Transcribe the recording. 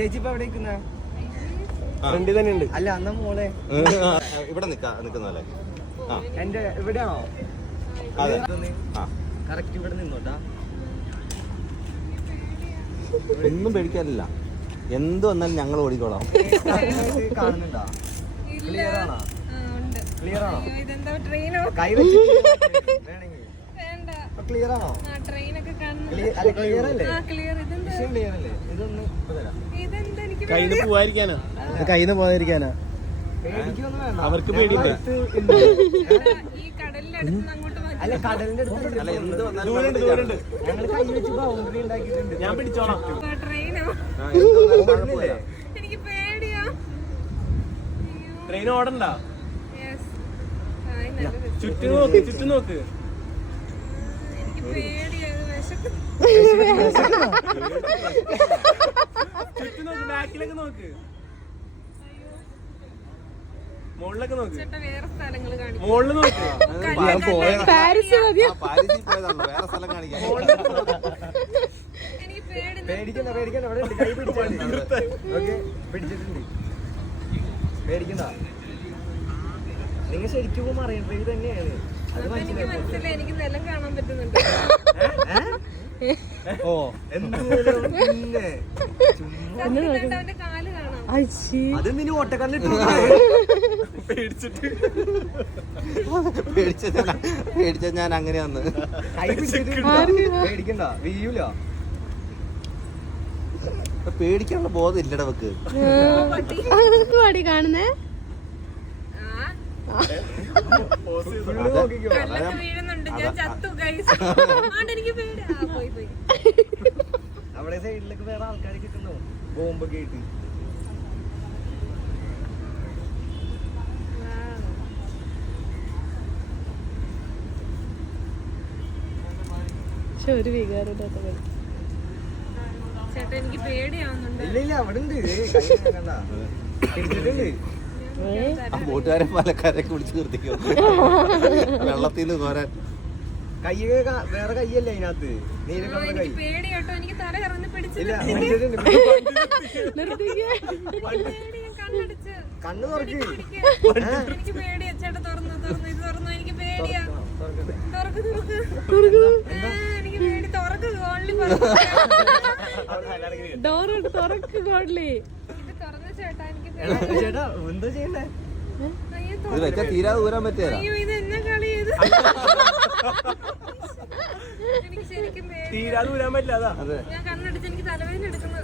ചേച്ചി ഇപ്പൊ എവിടെ നിൽക്കുന്ന ഫ്രണ്ടിൽ തന്നെ ഉണ്ട്. അല്ല അന്ന മോളെ ഇവിടെ നിക്കുന്നല്ലേ? എന്റെ ഇവിടെയാണോ? അതെ. കറക്റ്റ് ഇവിടെ നിന്നോട്ടാ. ഒന്നും പേടിക്കാനില്ല, എന്ത് വന്നാലും ഞങ്ങൾ ഓടിക്കോളാം. കാണുന്നുണ്ടോ? ക്ലിയർ ആണോ? ക്ലിയർ ആണോ? കൈ ക്ലിയർ ആണോ? ക്ലിയർ അല്ലേ? ക്ലിയർ അല്ലേ? ഇതൊന്ന് കയ്യിൽ പോവാതിരിക്കാനാ, കയ്യിൽ പോകാതിരിക്കാനാ. അവർക്ക് പേടിയില്ല. അല്ല കടലിന്റെ അല്ല, എന്ത് വന്നാലും ദൂരണ്ട്. ഞങ്ങൾ കൈ വെച്ച് ബൗണ്ടറി ഉണ്ടാക്കിയിട്ടുണ്ട്. ഞാൻ പിടിച്ചോളാം. ട്രെയിൻ ഓടണ്ട. ചുറ്റും നോക്ക്. ചുറ്റും നോക്ക് ബാക്കിലൊക്കെ നോക്ക്, മുകളിലൊക്കെ നോക്ക്, മുകളിൽ നോക്ക്. പാരീസിൽ പോയതാണല്ലോ, വേറെ സ്ഥലം കാണിക്കാൻ. പേടിക്കണ്ട അവിടെ ഉണ്ട്. കൈ പിടിച്ചിട്ടുണ്ട്. ഓക്കെ, പിടിച്ചിട്ടുണ്ട്. പേടിക്കണ്ട. നിങ്ങൾ ശരിക്കും അറിയണ്ട ഇത് തന്നെയാണ്. അത് മനസ്സിലായി. എനിക്ക് നിലം കാണാൻ പറ്റുന്നുണ്ട്. ഓ പിന്നെ അവന്റെ കാല് കാണാം. അതെന്തിനു ഓട്ടക്കല്ലിട്ടു? പേടിച്ച ഞാൻ അങ്ങനെയാന്ന്. കൈ പിടിച്ചിട്ട് പേടിക്കണ്ട, വീയൂല. പേടിക്കാനുള്ള ബോധം ഇല്ലട അവക്ക്. കാണുന്നേ നോക്കിക്കോ. വീഴുന്നുണ്ട്. ഞാൻ ചത്തു ഗൈസ്. എനിക്ക് പേടി. പോയി അവിടെ സൈഡിലൊക്കെ വേറെ ആൾക്കാരൊക്കെ എത്തുന്നോ, ബോംബൊക്കെ ആയിട്ട്. ഒരു വികാരമില്ലാത്ത ചേട്ടാ, എനിക്ക് പേടിയാവുന്നുണ്ട്. ഇല്ല അവിടെ ഉണ്ട്. പിടിച്ചിട്ടുണ്ട്. ആ ബോട്ടുകാരൻ പാലക്കാരൊക്കെ വിളിച്ച് നിർത്തിക്കോ, വെള്ളത്തിൽ നിന്ന് കോരാൻ. കയ്യൊക്കെ വേറെ കയ്യല്ലേ അതിനകത്ത്? നീല കളർ കൈ. പേടി കേട്ടോ, എനിക്ക് തല ഇറങ്ങി ഇല്ല, പിടിച്ചിട്ടുണ്ട്. കണ്ണ് തുറക്ക്. എനിക്ക് പേടിയാ ചേട്ടാ. തുറന്നു ഇത് തുറന്നു. എനിക്ക് പേടിയാ. തുറക്ക് എനിക്ക് പേടി. തുറക്ക് ഗോൾലി. ഡോർ തുറക്ക് ഗോൾലി. ഇത് തുറന്നു ചേട്ടാ, എനിക്ക് പേടി. ചേട്ടാ എന്താ ചെയ്യണ്ടേ? ഇത് വെച്ചാൽ തീരാതെ ഊരാൻ പറ്റിയതാ. അയ്യോ, ഇത് എന്നാ കളി ഇത്? എനിക്ക് ശരിക്കും പേടി. തീരാതെ ഊരാൻ പറ്റില്ല. അതാ ഞാൻ കണ്ണടിച്ച് എനിക്ക് തലവേദന എടുക്കുന്നു.